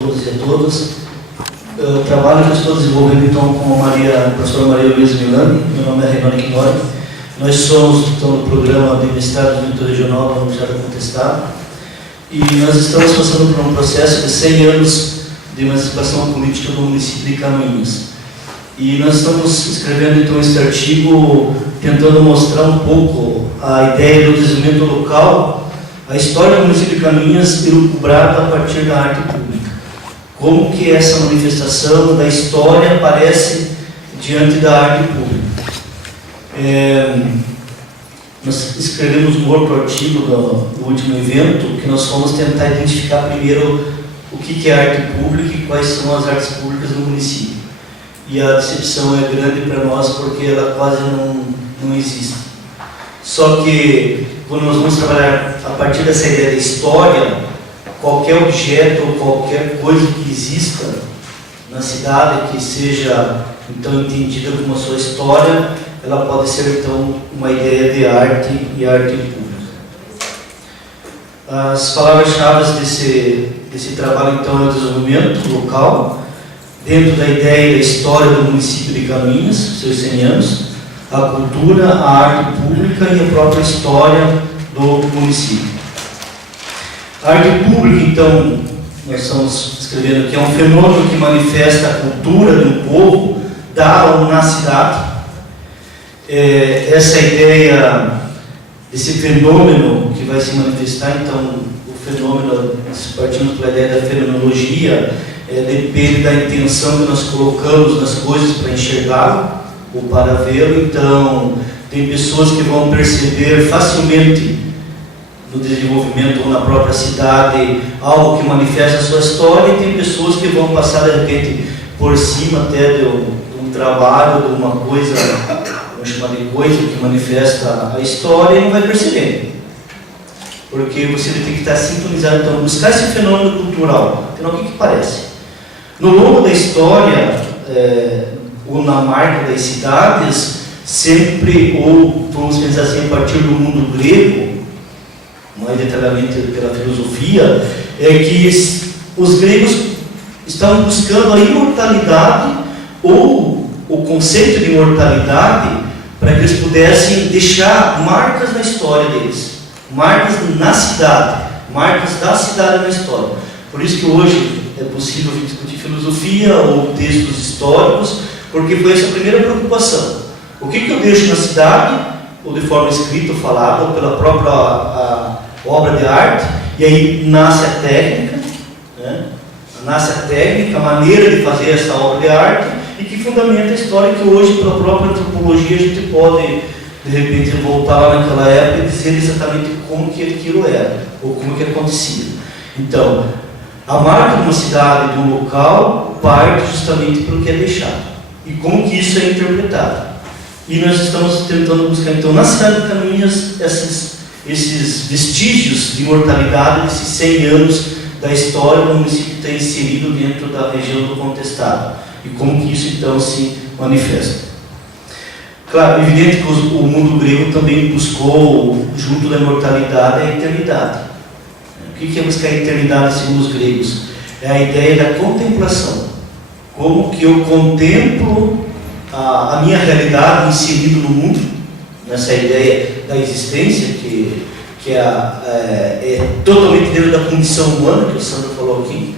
todos e a todas. O trabalho que eu estou desenvolvendo então com a professora Maria Luísa Milani, meu nome é Reinaldo Quinório. Nós somos então, do programa de mestrado de Monitor Regional da Universidade da Contestado e nós estamos passando por um processo de 100 anos de emancipação política do município de Canoinhas. E nós estamos escrevendo então esse artigo tentando mostrar um pouco a ideia do desenvolvimento local, a história do município de Canoinhas elucubrada a partir da arte pública. Como que essa manifestação da história aparece diante da arte pública. Nós escrevemos um outro artigo do último evento, que nós fomos tentar identificar primeiro o que é arte pública e quais são as artes públicas no município. E a decepção é grande para nós porque ela quase não existe. Só que quando nós vamos trabalhar a partir dessa ideia da história, qualquer objeto ou qualquer coisa que exista na cidade que seja então entendida como a sua história, ela pode ser então uma ideia de arte e arte pública. As palavras-chave desse trabalho então é o desenvolvimento local, dentro da ideia da história do município de Canoinhas, seus 100 anos, a cultura, a arte pública e a própria história do município. A arte pública, então, nós estamos escrevendo que é um fenômeno que manifesta a cultura de um povo da ou na cidade. Essa ideia desse fenômeno que vai se manifestar, então, o fenômeno, nós partimos pela ideia da fenomenologia, depende da intenção que nós colocamos nas coisas para enxergá-lo ou para vê-lo. Então, tem pessoas que vão perceber facilmente no desenvolvimento ou na própria cidade algo que manifesta a sua história, e tem pessoas que vão passar de repente por cima até de um trabalho, de uma coisa, vamos chamar de coisa que manifesta a história, e não vai perceber. Porque você tem que estar sintonizado, então, buscar esse fenômeno cultural. Então, o que parece? No longo da história, ou na marca das cidades, sempre, ou vamos pensar assim, a partir do mundo grego, mais detalhadamente pela filosofia, é que os gregos estavam buscando a imortalidade, ou o conceito de imortalidade, para que eles pudessem deixar marcas na história deles, marcas na cidade, marcas da cidade na história. Por isso que hoje é possível discutir filosofia ou textos históricos, porque foi essa a primeira preocupação. O que eu deixo na cidade, ou de forma escrita ou falada, ou pela própria obra de arte, e aí nasce a técnica, né? Nasce a técnica, a maneira de fazer essa obra de arte, e que fundamenta a história que hoje, pela própria antropologia, a gente pode, de repente, voltar lá naquela época e dizer exatamente como que aquilo era, ou como que acontecia. Então, a marca de uma cidade, de um local, parte justamente pelo que é deixado, e como que isso é interpretado. E nós estamos tentando buscar, então, na cidade de Canoinhas, esses vestígios de imortalidade, desses 100 anos da história do município que está inserido dentro da região do Contestado, e como que isso então se manifesta. Claro, é evidente que o mundo grego também buscou, junto da imortalidade, a eternidade. O que é buscar a eternidade segundo os gregos? É a ideia da contemplação. Como que eu contemplo a minha realidade inserido no mundo, nessa ideia da existência, que é totalmente dentro da condição humana, que o Sandro falou aqui.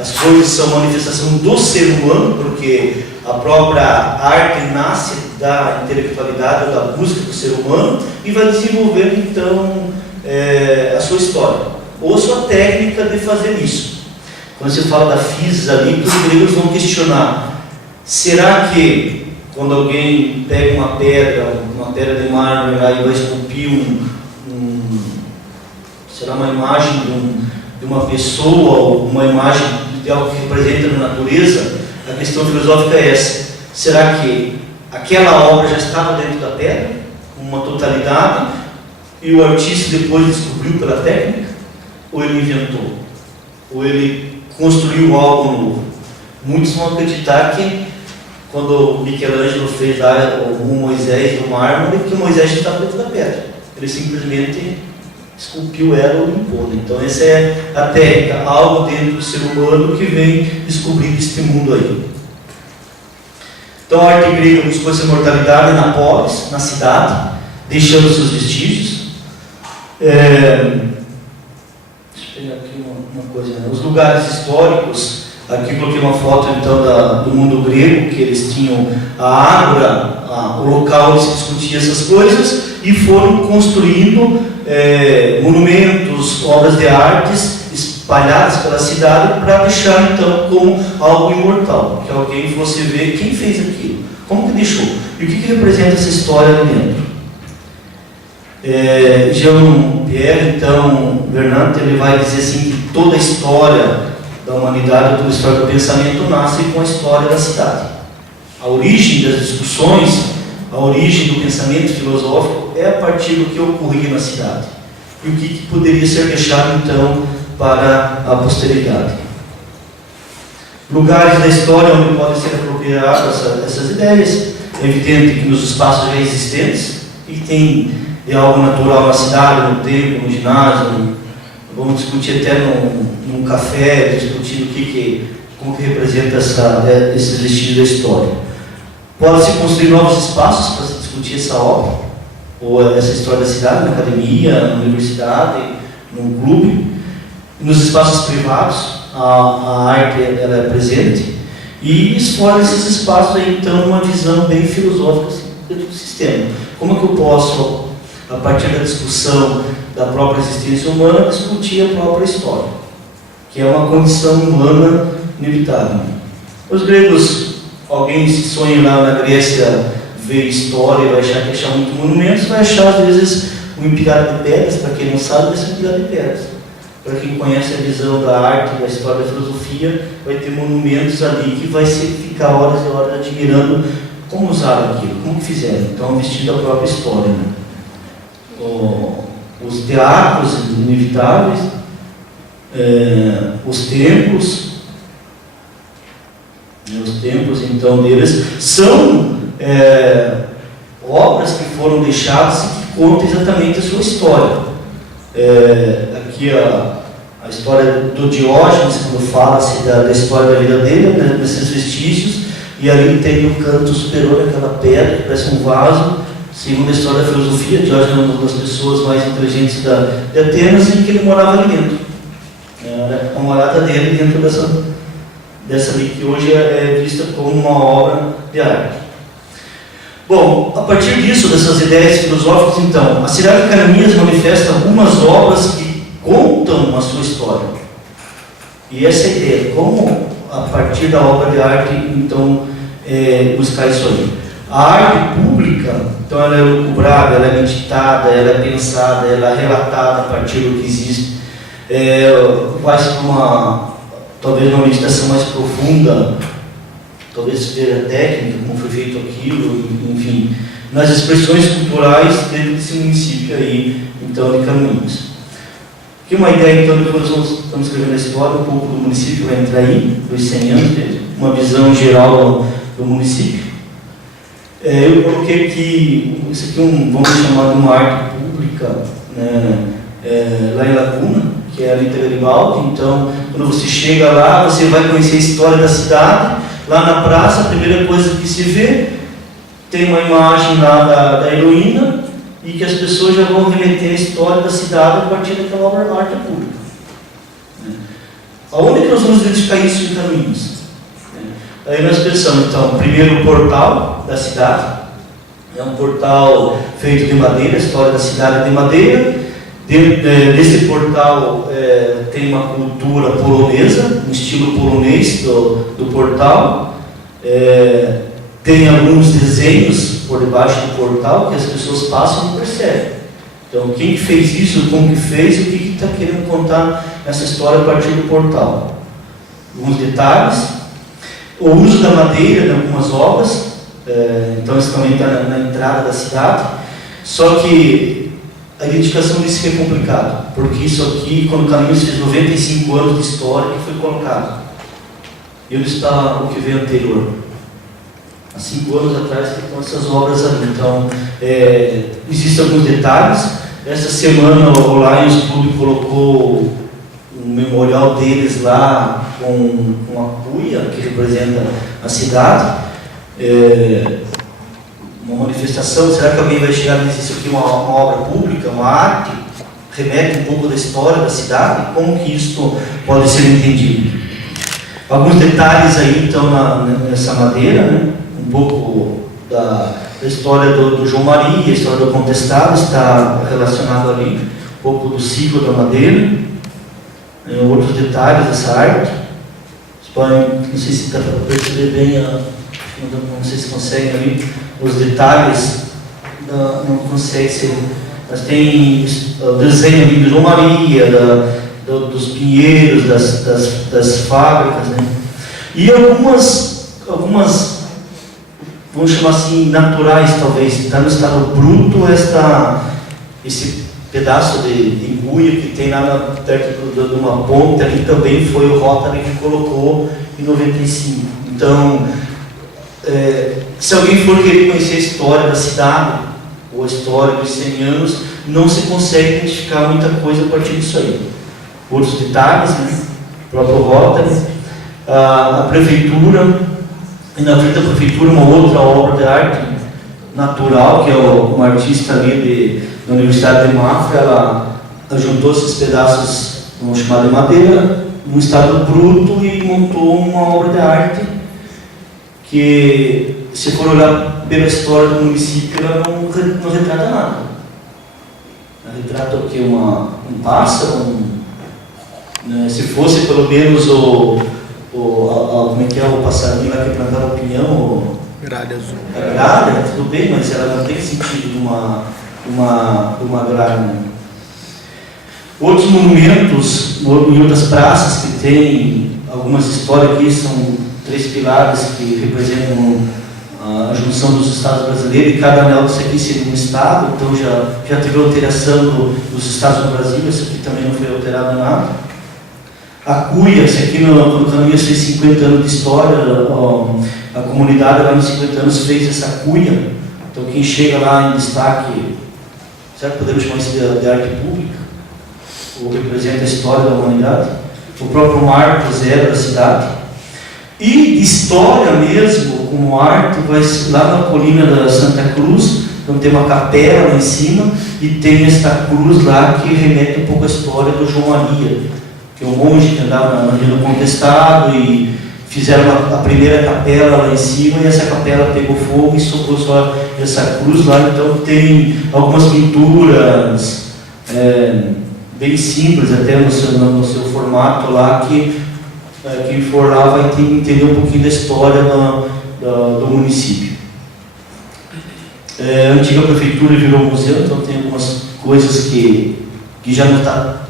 As coisas são manifestação do ser humano, porque a própria arte nasce da intelectualidade, da busca do ser humano, e vai desenvolvendo então a sua história, ou a sua técnica de fazer isso. Quando você fala da physis ali, os gregos vão questionar: será que quando alguém pega uma pedra de mármore lá e vai esculpir será uma imagem de uma pessoa, ou uma imagem de algo que representa na natureza? A questão filosófica é essa: será que aquela obra já estava dentro da pedra, uma totalidade, e o artista depois descobriu pela técnica? Ou ele inventou? Ou ele construiu algo novo? Muitos vão acreditar que quando Michelangelo fez lá o Moisés do mármore, que o Moisés estava dentro da pedra. Ele simplesmente esculpiu ela ou limpou. Então essa é a técnica, algo dentro do ser humano que vem descobrir este mundo aí. Então a arte grega buscou essa imortalidade na polis, na cidade, deixando seus vestígios. Deixa eu pegar aqui uma coisa, né? Os lugares históricos, aqui coloquei uma foto então do mundo grego, que eles tinham a ágora, o local onde se discutia essas coisas, e foram construindo monumentos, obras de artes espalhadas pela cidade para deixar então como algo imortal, que alguém fosse ver quem fez aquilo, como que deixou, e o que representa essa história ali dentro. Jean-Pierre, então, Bernard, ele vai dizer assim que toda a história da humanidade, toda a história do pensamento nasce com a história da cidade. A origem das discussões, a origem do pensamento filosófico é a partir do que ocorria na cidade e o que poderia ser deixado então para a posteridade. Lugares da história onde podem ser apropriadas essas ideias. É evidente que nos espaços já existentes, e tem algo natural na cidade, no templo, no ginásio, vamos discutir até num café, discutindo como que representa esses vestígios da história. Pode-se construir novos espaços para se discutir essa obra, ou essa história da cidade, na academia, na universidade, num clube. Nos espaços privados, a arte ela é presente, e explora esses espaços aí, então, uma visão bem filosófica assim, dentro do sistema. Como é que eu posso, a partir da discussão da própria existência humana, discutir a própria história, que é uma condição humana inevitável. Os gregos, alguém se sonha lá na Grécia, ver história, vai achar que achar muitos monumentos, vai achar às vezes um empilhado de pedras. Para quem não sabe, vai ser um empilhado de pedras. Para quem conhece a visão da arte, da história da filosofia, vai ter monumentos ali que vai ficar horas e horas admirando como usaram aquilo, como que fizeram. Então, vestindo a própria história, né? Os teatros inevitáveis, os templos então deles são obras que foram deixadas e que contam exatamente a sua história. Aqui a história do Diógenes, quando fala-se da história da vida dele, né, desses vestígios, e ali tem o canto superior daquela pedra que parece um vaso. Segundo a história da filosofia, Diógenes é uma das pessoas mais inteligentes de Atenas, e que ele morava ali dentro. Era a morada dele dentro dessa ali, que hoje é vista como uma obra de arte. Bom, a partir disso, dessas ideias filosóficas, então, a cidade de Cananias manifesta algumas obras que contam a sua história. E essa é a ideia, como a partir da obra de arte, então, buscar isso aí. A arte pública, então, ela é lucubrada, ela é meditada, ela é pensada, ela é relatada a partir do que existe. Vai-se para talvez uma meditação mais profunda, talvez seja técnica, como foi feito aquilo, enfim, nas expressões culturais dentro desse município aí, então, de Canoinhas. Aqui uma ideia, então, depois nós estamos escrevendo a história, um pouco do município vai entrar aí, dos 100 anos, uma visão geral do município. Eu coloquei aqui, isso aqui vamos chamar de uma arte pública, né, lá em Laguna, que é ali em Garibaldi. Então, quando você chega lá, você vai conhecer a história da cidade. Lá na praça, a primeira coisa que se vê, tem uma imagem lá da heroína, e que as pessoas já vão remeter a história da cidade a partir daquela obra de arte pública. Aonde que nós vamos identificar isso em Caminhos? Aí nós pensamos, então, primeiro o portal da cidade, é um portal feito de madeira, a história da cidade é de madeira. Dentro desse portal tem uma cultura polonesa, um estilo polonês do portal. Tem alguns desenhos por debaixo do portal que as pessoas passam e percebem. Então, quem que fez isso, como que fez, o que está querendo contar nessa história a partir do portal. Alguns detalhes. O uso da madeira em algumas obras, então isso também está na entrada da cidade. Só que a identificação disso é complicado, porque isso aqui, quando o Caminhos fez 95 anos de história, que foi colocado. E onde está o que veio anterior? Há 5 anos atrás que estão essas obras ali. Então, existem alguns detalhes. Essa semana o Lions Club colocou um memorial deles lá com a cuia, que representa a cidade. Uma manifestação, será que alguém vai chegar e dizer isso aqui é uma obra pública, uma arte? Remete um pouco da história da cidade? Como que isso pode ser entendido? Alguns detalhes aí então nessa madeira, né? Um pouco da história do João Maria, a história do Contestado está relacionado ali, um pouco do ciclo da madeira, outros detalhes dessa arte. Vocês podem, não sei se dá para perceber bem, não sei se conseguem ali, os detalhes, não consegue ser, mas tem o desenho ali do João Maria, dos pinheiros, das fábricas, né? E algumas, vamos chamar assim, naturais talvez, está no estado bruto esse pedaço de enguia que tem lá perto de uma ponte ali, também foi o Rotary que colocou em 95. Então, se alguém for querer conhecer a história da cidade, ou a história dos 100 anos, não se consegue identificar muita coisa a partir disso aí. Outros detalhes, né? O próprio Rotary, a prefeitura, e na frente da prefeitura uma outra obra de arte natural, que é uma artista ali da Universidade de Mafra, ela juntou esses pedaços, vamos chamar de madeira, num estado bruto e montou uma obra de arte que, se for olhar pela história do município, ela não retrata nada. Ela retrata o que? Um pássaro, né? Se fosse pelo menos como é que é o passarinho lá que plantava o pinhão? Gralha azul. A gralha, tudo bem, mas ela não tem sentido de uma gralha. Né? Outros monumentos, em outras praças que tem algumas histórias aqui, são 3 pilares que representam a junção dos estados brasileiros, e cada anel disso aqui seria um estado, então já teve alteração dos estados do Brasil, isso aqui também não foi alterado nada. A cuia, esse aqui no caminho fez 50 anos de história, a comunidade lá nos 50 anos fez essa cuia, então quem chega lá em destaque, será que podemos chamar isso de arte pública? Ou representa a história da humanidade? O próprio Marcos era da cidade. E de história mesmo, como arte, vai lá na colina da Santa Cruz, então tem uma capela lá em cima, e tem esta cruz lá que remete um pouco à história do João Maria, que é um monge que andava na região do Contestado, e fizeram a primeira capela lá em cima, e essa capela pegou fogo e sobrou só essa cruz lá. Então tem algumas pinturas bem simples, até no seu formato lá, que quem for lá vai entender um pouquinho da história do município. A antiga prefeitura virou museu, então tem algumas coisas que já não está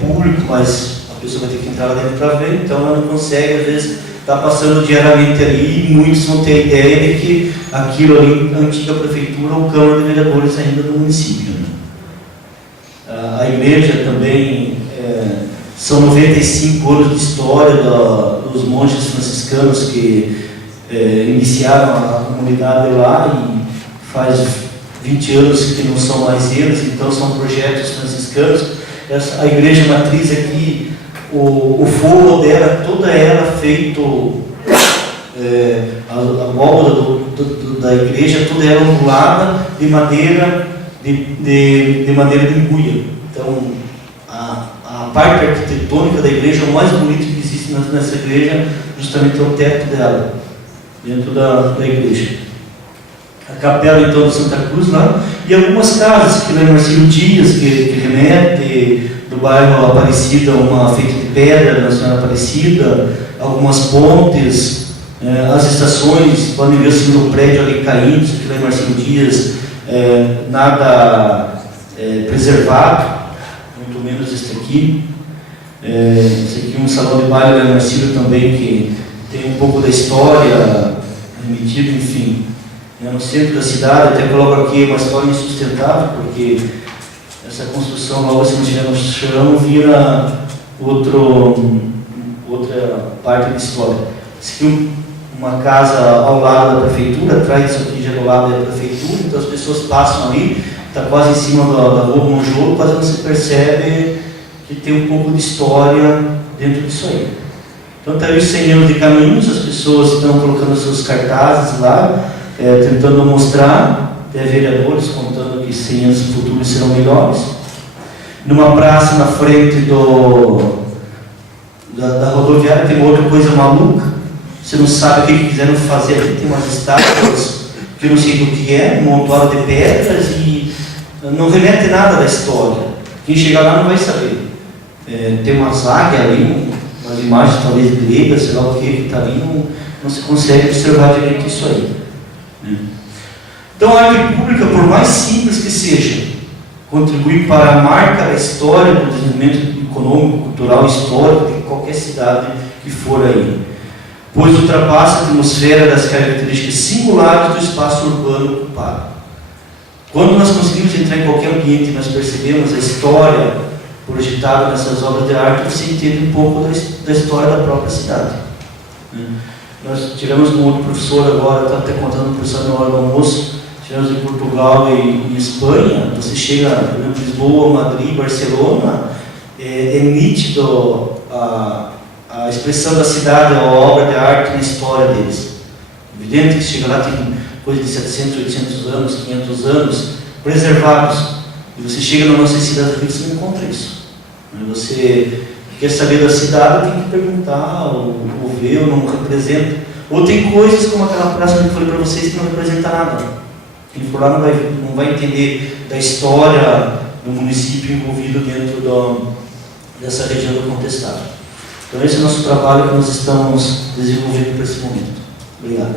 público, mas a pessoa vai ter que entrar lá dentro para ver, então ela não consegue, às vezes está passando diariamente ali, e muitos vão ter a ideia de que aquilo ali, a antiga prefeitura ou Câmara de Vereadores ainda do município. Né? A igreja também, são 95 anos de história dos monges franciscanos que iniciaram a comunidade lá, e faz 20 anos que não são mais eles, então são projetos franciscanos. A igreja matriz aqui, o forro dela, toda ela feito, a volta da igreja, toda ela ondulada de madeira de madeira de enguia. Então, a parte arquitetônica da igreja, o mais bonito que existe nessa igreja, justamente é o teto dela, dentro da igreja. A capela, então, de Santa Cruz lá, e algumas casas, que lembra Marcílio Dias, que remete do bairro Aparecida, uma feita de pedra da Senhora Aparecida, algumas pontes, as estações, podem ver assim no prédio ali caindo, que lembra Marcílio Dias, nada preservado, muito menos este aqui. Esse aqui é um salão de baile da Marcílio também, que tem um pouco da história remetido, enfim. No centro da cidade, até coloco aqui uma história insustentável, porque essa construção, logo se não estiver no chão, vira outra parte da história. Isso aqui é uma casa ao lado da prefeitura, atrás disso aqui já do lado da prefeitura, então as pessoas passam ali, está quase em cima da rua Monjolo, quase você percebe que tem um pouco de história dentro disso aí. Então está aí os 100 anos de Caminhos, as pessoas estão colocando seus cartazes lá, tentando mostrar, até vereadores contando que 100 anos futuros serão melhores. Numa praça na frente da rodoviária tem uma outra coisa maluca, você não sabe o que quiseram fazer aqui, tem umas estátuas que eu não sei do que é, um montoado de pedras e não remete nada da história. Quem chegar lá não vai saber. Tem umas águias ali, umas imagens talvez gregas, sei lá o que está ali, não se consegue observar direito isso aí. Então a arte pública, por mais simples que seja, contribui para a marca da história, do desenvolvimento econômico, cultural e histórico de qualquer cidade que for aí, pois ultrapassa a atmosfera das características singulares do espaço urbano ocupado. Quando nós conseguimos entrar em qualquer ambiente e nós percebemos a história projetada nessas obras de arte, você entende um pouco da história da própria cidade. Nós tivemos um outro professor agora, estava até contando o professor na hora do almoço, tivemos em Portugal e em Espanha, você chega, por exemplo, Lisboa, Madrid, Barcelona, é nítido a expressão da cidade, a obra de arte na história deles. Evidente que chega lá, tem coisa de 700, 800 anos, 500 anos, preservados. E você chega na nossa cidade aqui, você não encontra isso. Você quer saber da cidade, tem que perguntar, ou ver, ou não representa. Ou tem coisas como aquela praça que eu falei para vocês que não representa nada. Quem for lá não vai entender da história do município envolvido dentro dessa região do contestado. Então esse é o nosso trabalho que nós estamos desenvolvendo para esse momento. Obrigado.